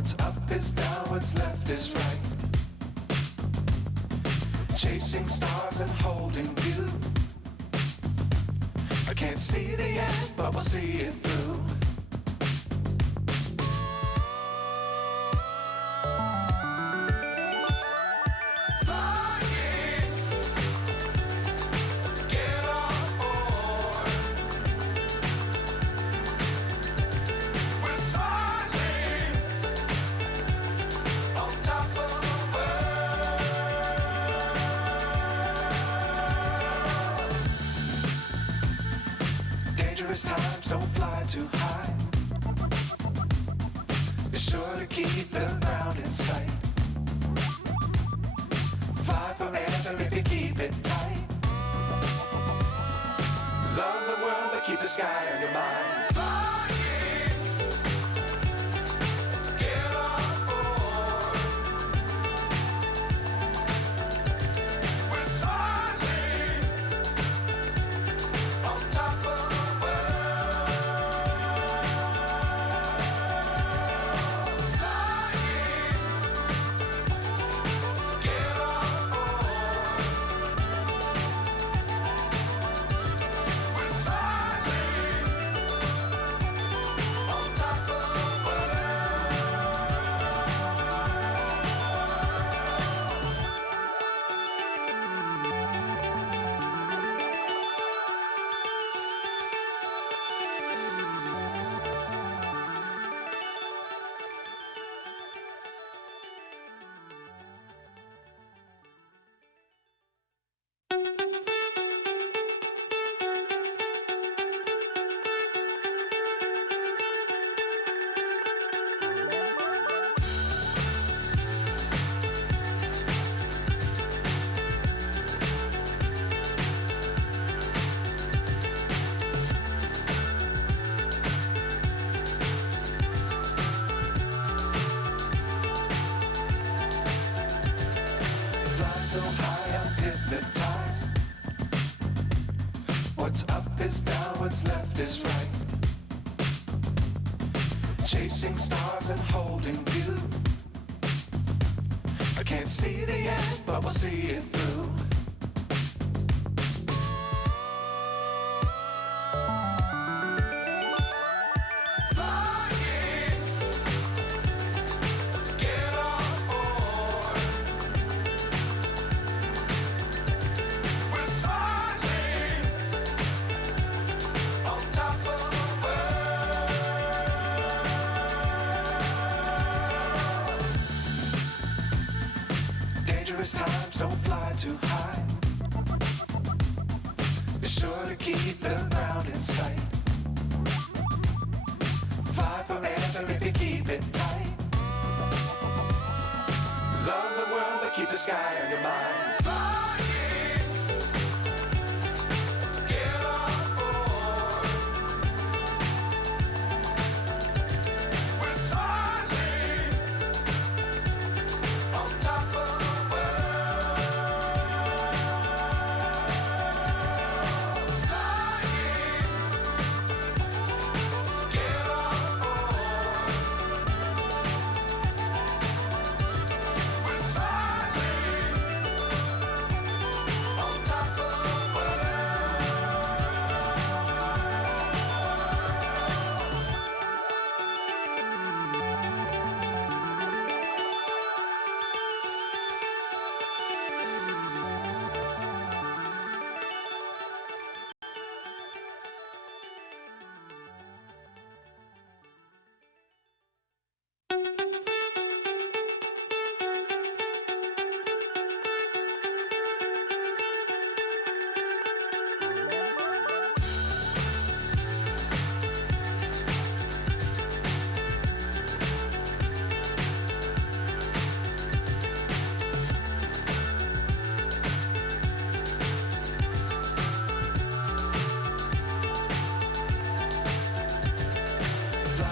What's up is down, what's left is right. Chasing stars and holding you. I can't see the end, but we'll see it through. Times don't fly too high. Be sure to keep the ground in sight. Fly forever if you keep it tight. Love the world but keep the sky on your mind. So high I'm hypnotized. What's up is down, what's left is right. Chasing stars and holding you. I can't see the end, but we'll see it through. Times don't fly too high. Be sure to keep the ground in sight. Fly forever if you keep it tight. Love the world but keep the sky on your mind.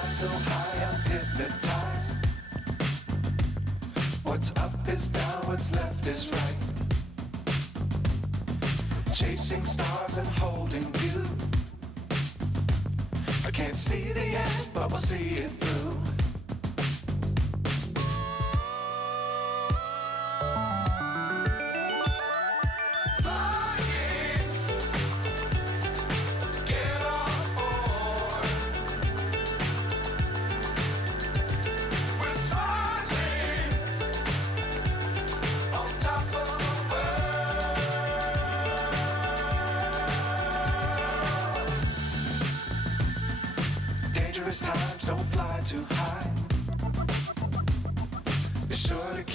So high I'm hypnotized. What's up is down, what's left is right. Chasing stars and holding you. I can't see the end, but we'll see it through. don't fly too high. Be sure to keep